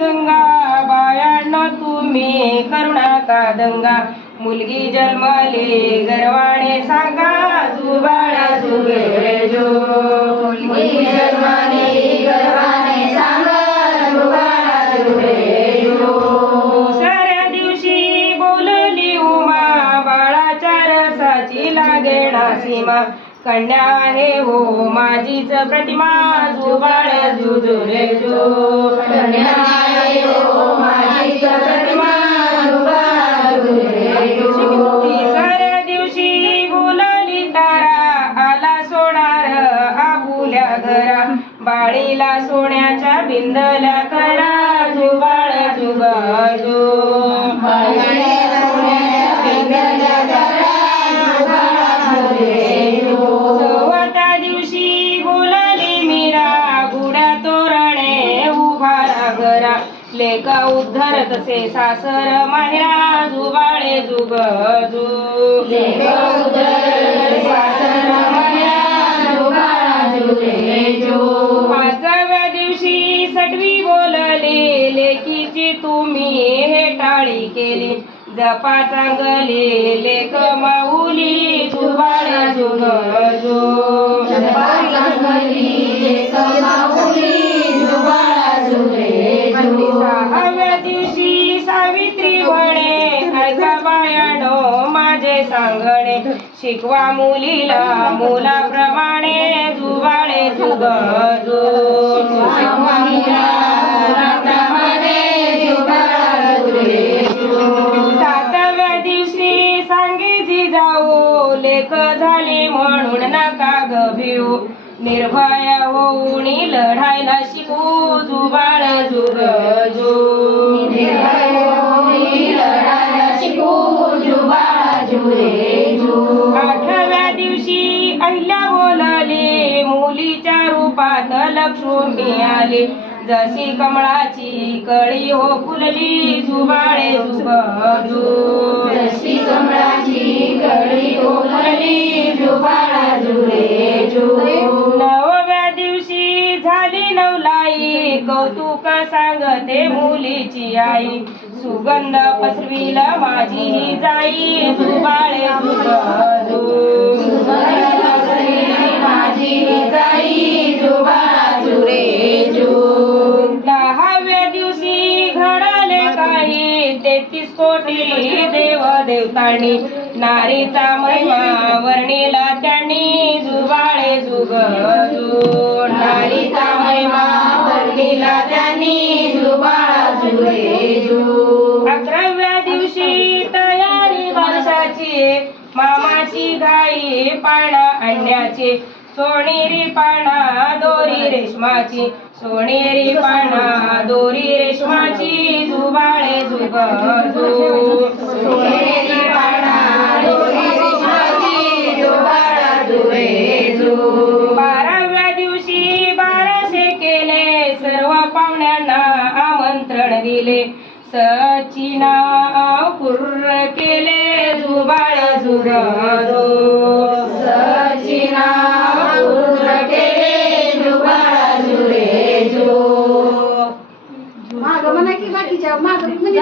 गंगा बायांना तुम्ही करुणा का दंगा? मुलगी जन्मली गर्वाने सांगा जुबाळा जुबे जो. मुलगी जन्मली गर्वाने सांगा जुबाळा जुबे जो. साऱ्या दिवशी बोलली उमा बाळाच्या रसाची सीमा. कन्या आहे हो माझीच प्रतिमा जुबाळ जुजुरे बाळीला सोन्याच्या बिंदल्या करा जुबाळ जुबाजू. बाळीला सोन्याच्या दिवशी बोलाली मीरा गुड्या तोरणे उभारा घरा लेका उद्धर तसे सासर माहेरा जुबाळे जुगजू लेकीची तुम्ही हे टाळी केली. जपा चांगली लेख माऊली सहाव्या दिवशी सावित्री ऐका बायानो माझे सांगणे. शिकवा मुलीला मुलाप्रमाणे. निर्भय होऊन लढायला शिकू जुबाळ जुबाळ जुरेजू आठव्या दिवशी अहिल्या बोलली मुलीच्या रूपात लक्ष्मी आली जशी कमळाची कळी हो फुलली जुबाळे जुगजू. जशी कमळाची कळी हो फुलली सांगते मुलीची आई सुगंध पसरविला माझी ही जाई. जुबाळे माझी ही जाई दहाव्या दिवशी घडाले काही. तेहतीस कोटी देव देवतांनी नारीचा महिमा वर्णिला त्यांनी. जुबाळे जुग नारीचा महिमा त्यांनी जुबाळा जुगेजू अकराव्या दिवशी तयारी वर्षाची मामाची गाई पाळणा आणण्याची. सोनेरी पाळणा दोरी रेशमाची. सोनेरी पाळणा दोरी रेशमाची. जुबाळे जुगजू सोनेरी सचिना पूर्ण केले जुबाळ जुगजू सचिना पूर्ण केले जुबाळ जुरेजू. माग म्हणा की बाकीच्या माग म्हणजे